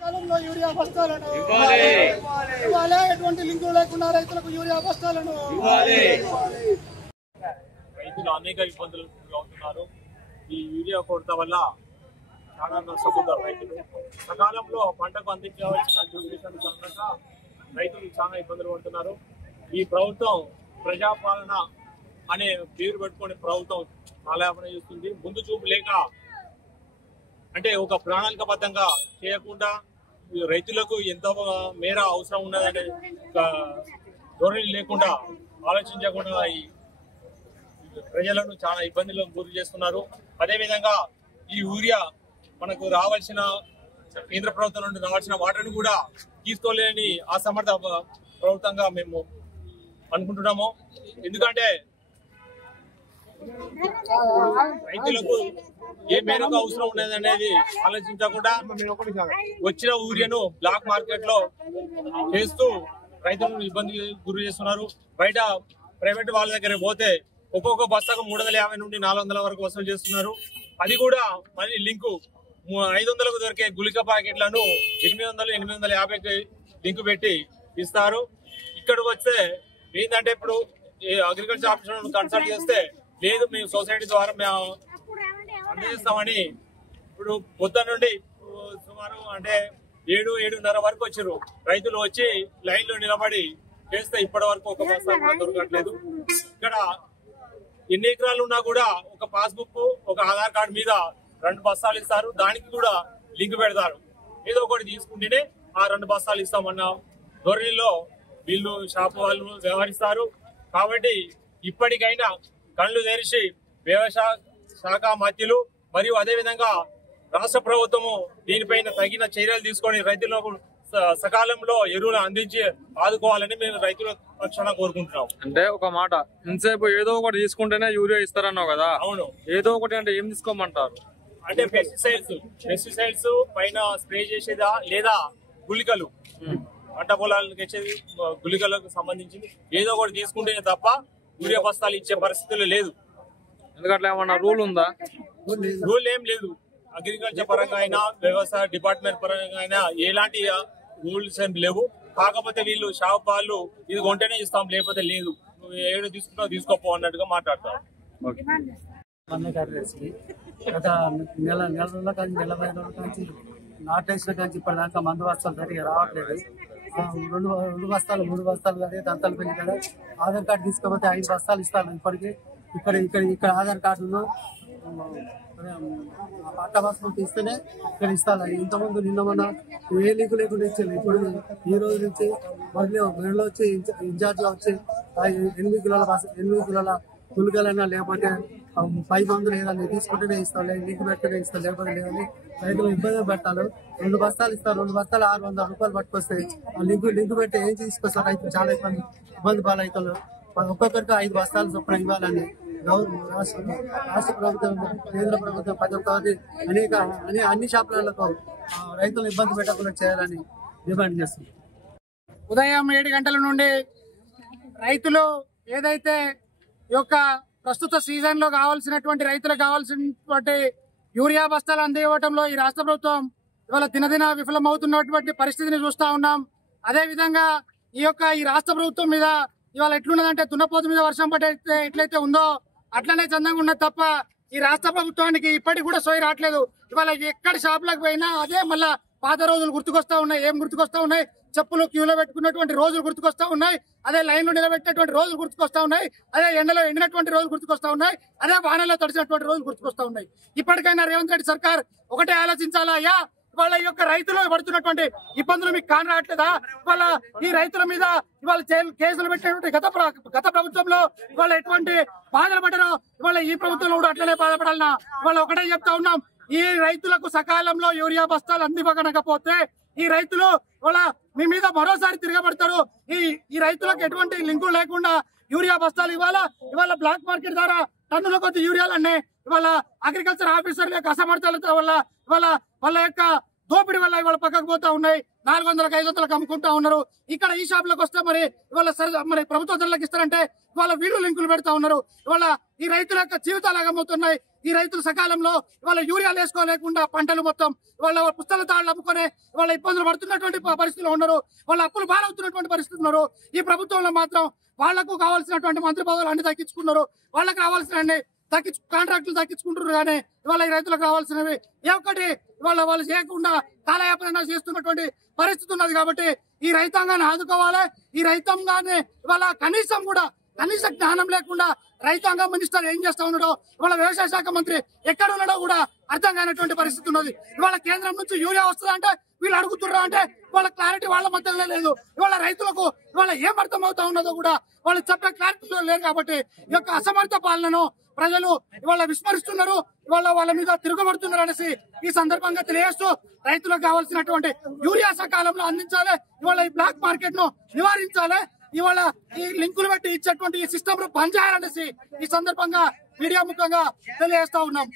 కాలంలో యూరియా బస్తాలను ఇవ్వాలి. ఎటువంటి లింకులు లేకుండా రైతులకు యూరియా బస్తాలను రైతులు అనేక ఇబ్బందులు అవుతున్నారు. ఈ యూరియా కొరత వల్ల చాలా నష్టపోతారు రైతులు. సకాలంలో పంటకు అందించవలసిన న్యూట్రిషన్ కారణంగా రైతులు చాలా ఇబ్బందులు పడుతున్నారు. ఈ ప్రభుత్వం ప్రజాపాలన అనే పేరు పెట్టుకునే ప్రభుత్వం ఆలాపన చేస్తుంది. ముందు చూపు లేక అంటే ఒక ప్రణాళికబద్ధంగా చేయకుండా రైతులకు ఎంత మేర అవసరం ఉన్నదనే ధోరణి లేకుండా ఆలోచించకుండా ఈ ప్రజలను చాలా ఇబ్బందులకు గురి చేస్తున్నారు. అదేవిధంగా ఈ యూరియా మనకు రావాల్సిన కేంద్ర ప్రభుత్వం నుండి రావాల్సిన వాటర్ని కూడా తీసుకోలేని అసమర్థ ప్రభుత్వంగా మేము అనుకుంటున్నాము. ఎందుకంటే రైతులకు ఏ మేరకు అవసరం ఉన్నది అనేది ఆలోచించకుండా వచ్చిన యూరియాను బ్లాక్ మార్కెట్ లో చేస్తూ రైతులను ఇబ్బంది గురి చేస్తున్నారు. బయట ప్రైవేట్ వాళ్ళ దగ్గర పోతే ఒక్కొక్క బస్తాకు 350 నుండి 400 వరకు వసూలు చేస్తున్నారు. అది కూడా మళ్ళీ లింకు 500కు దొరికే గుళిక ప్యాకెట్లను 800-850కి లింకు పెట్టి ఇస్తారు. ఇక్కడికి వస్తే ఏంటంటే ఇప్పుడు అగ్రికల్చర్ ఆఫీసర్ కన్సల్ట్ చేస్తే లేదు మేము సొసైటీ ద్వారా మేము అందజేస్తామని ఇప్పుడు పొద్దున్న నుండి సుమారు అంటే 7-7:30 వరకు వచ్చారు. రైతులు వచ్చి లైన్ లో నిలబడి చేస్తే ఇప్పటి వరకు ఒక బస్తా కూడా దొరకట్లేదు. ఇక్కడ ఎన్ని ఎకరాలు ఉన్నా కూడా ఒక పాస్బుక్ ఒక ఆధార్ కార్డు మీద 2 బస్తాలు ఇస్తారు. దానికి కూడా లింక్ పెడతారు. ఏదో ఒకటి తీసుకుంటేనే ఆ 2 బస్తాలు ఇస్తామన్న ధోరణిలో వీళ్ళు షాపు వాళ్ళు వ్యవహరిస్తారు. కాబట్టి ఇప్పటికైనా కళ్ళు తెరిచి వ్యవసాయ శాఖ మంత్రులు మరియు అదేవిధంగా రాష్ట్ర ప్రభుత్వము దీనిపైన తగిన చర్యలు తీసుకొని రైతులకు సకాలంలో ఎరువులు అందించి ఆదుకోవాలని మేము రైతుల పక్షాన కోరుకుంటున్నాం. అంటే ఒక మాట ఇంతసేపు ఏదో ఒకటి తీసుకుంటేనే యూరియా ఇస్తారన్నావు కదా. అవును, ఏదో ఒకటి అంటే ఏం తీసుకోమంటారు? అంటే పెస్టిసైడ్స్ పైన స్ప్రే చేసేదా లేదా గుళికలు పంట పొలాలకు వచ్చేది గుళికలకు సంబంధించింది ఏదో ఒకటి తీసుకుంటేనే తప్ప యూరియా బస్తాలు ఇచ్చే పరిస్థితులు లేదు. ఎందుకంటే ఏమన్నా రూల్ ఉందా? రూల్ ఏం లేదు. అగ్రికల్చర్ పరంగా అయినా వ్యవసాయ డిపార్ట్మెంట్ పరంగా అయినా ఎలాంటి రూల్స్ ఏం లేవు. కాకపోతే వీళ్ళు షాప్ వాళ్ళు ఇది కొంటేనే ఇస్తాం లేకపోతే లేదు, నువ్వు ఏడు తీసుకుంటావు తీసుకోపో అన్నట్టుగా మాట్లాడతాం. గత నెల కానీ 40 రోజుల నుంచి నాటేసిన కానీ ఇప్పటిదాకా మందు బస్తాలు సరిగా రావట్లేదు. 2 బస్తాలు 3 బస్తాలు కానీ దంతాలు పెళ్లి కదా ఆధార్ కార్డు తీసుకోకపోతే 5 బస్తాలు ఇస్తాను. ఇప్పటికీ ఇక్కడ ఆధార్ కార్డులో పట్ట పాస్పోర్ట్ ఇస్తేనే ఇక్కడ ఇస్తాను. ఇంతకుముందు నిన్న మొన్న ఏ లీకు లేకుండా ఇచ్చాను. ఇప్పుడు ఈ రోజు నుంచి మళ్ళీ వచ్చి ఇన్ఛార్జ్ వచ్చి 8 కిలోల గుళికలైనా లేకపోతే 5 మందులు ఏదైనా తీసుకుంటేనే ఇస్తాం, లింక్ పెట్టుకునే ఇస్తాం, లేకపోతే లేదని రైతులు ఇబ్బంది పెట్టాలి. 2 బస్తాలు ఇస్తారు. 2 బస్తాలు 600 రూపాయలు పట్టుకొస్తాయి. లింక్ పెట్టి ఏం తీసుకొస్తారు? రైతులు చాలా ఇబ్బంది పాలవుతారు. ఒక్కొక్కరికి 5 బస్తాలు చొప్పున ఇవ్వాలని రాష్ట్ర ప్రభుత్వం కేంద్ర ప్రభుత్వం ప్రతి ఒక్కరికి అన్ని షాపులకు రైతులు ఇబ్బంది పెట్టకుండా చేయాలని డిమాండ్ చేస్తుంది. ఉదయం 7 గంటల నుండి రైతులు ఏదైతే ఈ యొక్క ప్రస్తుత సీజన్ లో కావాల్సినటువంటి రైతులకు కావాల్సినటువంటి యూరియా బస్తాలు అందివ్వడంలో ఈ రాష్ట్ర ప్రభుత్వం ఇవాళ దినదిన విఫలమవుతున్నటువంటి పరిస్థితిని చూస్తా ఉన్నాం. అదే విధంగా ఈ రాష్ట్ర ప్రభుత్వం మీద ఇవాళ ఎట్లున్నదంటే దున్నపోతు మీద వర్షం పడే ఎట్లయితే ఉందో అట్లనే చందంగా ఉన్నది తప్ప ఈ రాష్ట్ర ప్రభుత్వానికి ఇప్పటికి కూడా సోయి రావట్లేదు. ఇవాళ ఎక్కడ షాపులకు పోయినా అదే మళ్ళా పాత రోజులు గుర్తుకొస్తా ఉన్నాయి. ఏం గుర్తుకొస్తా ఉన్నాయి? చెప్పులు క్యూలో పెట్టుకున్నటువంటి రోజులు గుర్తుకొస్తా ఉన్నాయి. అదే లైన్ లో నిలబెట్టినటువంటి రోజులు గుర్తుకొస్తా ఉన్నాయి. అదే ఎండలో ఎండినటువంటి రోజులు గుర్తుకొస్తా ఉన్నాయి. అదే వానలో తడిచినటువంటి రోజులు గుర్తుకొస్తా ఉన్నాయి. ఇప్పటికైనా రేవంత్ రెడ్డి సర్కార్ ఒకటే ఆలోచించాలా? అయ్యా ఇవాళ ఈ రైతులు పడుతున్నటువంటి ఇబ్బందులు మీకు కాని రావట్లేదా? ఇవాళ ఈ రైతుల మీద ఇవాళ కేసులు పెట్టినటువంటి గత ప్రభుత్వంలో ఇవాళ ఎటువంటి బాధలు పడ్డారో ఇవాళ ఈ ప్రభుత్వంలో కూడా అట్లనే బాధపడాలన్నా ఇవాళ ఒకటే చెప్తా ఉన్నాం. ఈ రైతులకు సకాలంలో యూరియా బస్తాలు అందివ్వకపోతే ఈ రైతులు ఇవాళ మీ మీద మరోసారి తిరగబడతారు. ఈ రైతులకు ఎటువంటి లింకులు లేకుండా యూరియా బస్తాలు ఇవాళ బ్లాక్ మార్కెట్ ద్వారా టన్నుల కొద్ది యూరియాలన్నీ ఇవాళ అగ్రికల్చర్ ఆఫీసర్ల యొక్క అసమర్థత వల్ల ఇవాళ వాళ్ళ యొక్క దోపిడి వల్ల ఇవాళ పక్కకు పోతా ఉన్నాయి. 400-500 అమ్ముకుంటా ఉన్నారు. ఇక్కడ ఈ షాపులకు వస్తే మరి ఇవాళ మరి ప్రభుత్వ ధరలకు ఇస్తారంటే ఇవాళ వీళ్ళు లింకులు పెడతా ఉన్నారు. ఇవాళ ఈ రైతుల యొక్క జీవితాలు ఆగమవుతున్నాయి. ఈ రైతులు సకాలంలో వాళ్ళ యూరియాలు వేసుకోలేకుండా పంటలు మొత్తం వాళ్ళ పుస్తకాల తాళ్ళు అమ్ముకొని వాళ్ళ ఇబ్బందులు పడుతున్నటువంటి పరిస్థితులు ఉన్నారు. వాళ్ళ అప్పులు బాలవుతున్నటువంటి పరిస్థితులు ఉన్నారు. ఈ ప్రభుత్వంలో మాత్రం వాళ్లకు కావాల్సినటువంటి మంత్రి పదవులు అన్ని తగ్గించుకున్నారు. వాళ్ళకి రావాల్సిన కాంట్రాక్టులు తగ్గించుకుంటున్నారు. కానీ ఇవాళ ఈ రైతులకు రావాల్సినవి ఏ ఒక్కటి వాళ్ళు చేయకుండా కాలయాపన చేస్తున్నటువంటి పరిస్థితి ఉన్నది. కాబట్టి ఈ రైతాంగాన్ని ఆదుకోవాలి. ఈ రైతాంగాన్ని ఇవాళ కనీస జ్ఞానం లేకుండా రైతాంగ మినిస్టర్ ఏం చేస్తా ఉన్నాడో, ఇవాళ వ్యవసాయ శాఖ మంత్రి ఎక్కడ ఉన్నాడో కూడా అర్థం కానటువంటి పరిస్థితి ఉన్నది. ఇవాళ కేంద్రం నుంచి యూరియా వస్తుందంటే వీళ్ళు అడుగుతుర్రా అంటే వాళ్ళ క్లారిటీ వాళ్ళ మధ్యలో లేదు. ఇవాళ రైతులకు ఇవాళ ఏం అర్థం అవుతా ఉన్నదో కూడా వాళ్ళు చెప్పే క్లారిటీలో లేరు. కాబట్టి ఈ యొక్క అసమర్థ పాలనను ప్రజలు ఇవాళ విస్మరిస్తున్నారు. ఇవాళ వాళ్ళ మీద తిరగబడుతున్నారు అనేసి ఈ సందర్భంగా తెలియజేస్తూ రైతులకు కావాల్సినటువంటి యూరియా సకాలంలో అందించాలి. ఇవాళ ఈ బ్లాక్ మార్కెట్ ను నివారించాలి. ఇవాళ ఈ లింకులు బట్టి ఇచ్చేటువంటి ఈ సిస్టమ్ ను బంద్ చేయాలనేసి ఈ సందర్భంగా మీడియా ముఖంగా తెలియజేస్తా ఉన్నాం.